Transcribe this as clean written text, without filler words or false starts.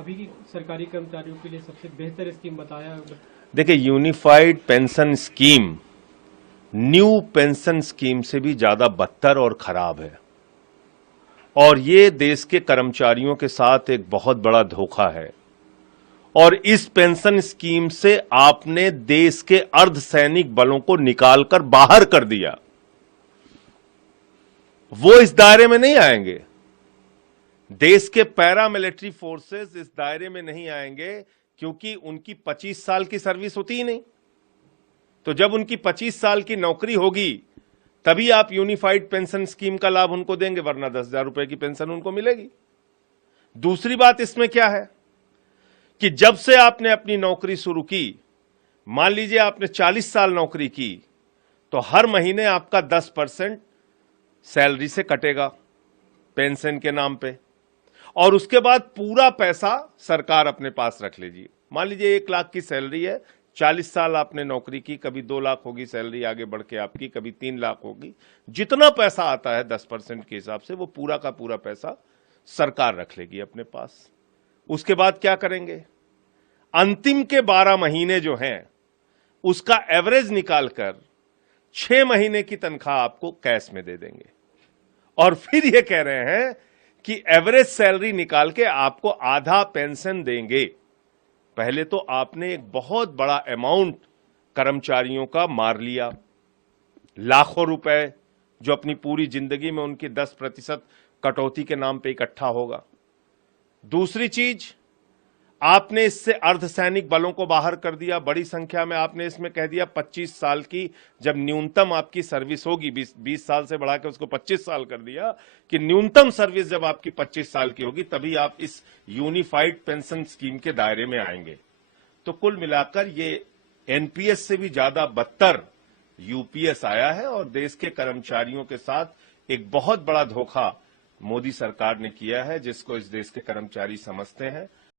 अभी की सरकारी कर्मचारियों के लिए सबसे बेहतर स्कीम बताया। देखिए, unified pension scheme new pension scheme से भी ज्यादा बदतर और खराब है, और ये देश के कर्मचारियों के साथ एक बहुत बड़ा धोखा है। और इस पेंशन स्कीम से आपने देश के अर्धसैनिक बलों को निकालकर बाहर कर दिया। वो इस दायरे में नहीं आएंगे। देश के पैरामिलिट्री फोर्सेस इस दायरे में नहीं आएंगे, क्योंकि उनकी 25 साल की सर्विस होती ही नहीं। तो जब उनकी 25 साल की नौकरी होगी तभी आप यूनिफाइड पेंशन स्कीम का लाभ उनको देंगे, वरना 10,000 रुपए की पेंशन उनको मिलेगी। दूसरी बात इसमें क्या है कि जब से आपने अपनी नौकरी शुरू की, मान लीजिए आपने 40 साल नौकरी की, तो हर महीने आपका 10% सैलरी से कटेगा पेंशन के नाम पे, और उसके बाद पूरा पैसा सरकार अपने पास रख लेगी। मान लीजिए 1 लाख की सैलरी है, 40 साल आपने नौकरी की, कभी 2 लाख होगी सैलरी आगे बढ़ के आपकी, कभी 3 लाख होगी। जितना पैसा आता है 10% के हिसाब से, वो पूरा का पूरा पैसा सरकार रख लेगी अपने पास। उसके बाद क्या करेंगे? अंतिम के 12 महीने जो हैं उसका एवरेज निकालकर 6 महीने की तनख्वाह आपको कैश में दे देंगे, और फिर ये कह रहे हैं कि एवरेज सैलरी निकाल के आपको आधा पेंशन देंगे। पहले तो आपने एक बहुत बड़ा अमाउंट कर्मचारियों का मार लिया, लाखों रुपए जो अपनी पूरी जिंदगी में उनकी 10% कटौती के नाम पे इकट्ठा होगा। दूसरी चीज, आपने इससे अर्धसैनिक बलों को बाहर कर दिया बड़ी संख्या में। आपने इसमें कह दिया 25 साल की जब न्यूनतम आपकी सर्विस होगी, 20 साल से बढ़ा के उसको 25 साल कर दिया, कि न्यूनतम सर्विस जब आपकी 25 साल की होगी तभी आप इस यूनिफाइड पेंशन स्कीम के दायरे में आएंगे। तो कुल मिलाकर ये एनपीएस से भी ज्यादा बदतर यूपीएस आया है, और देश के कर्मचारियों के साथ एक बहुत बड़ा धोखा मोदी सरकार ने किया है, जिसको इस देश के कर्मचारी समझते हैं।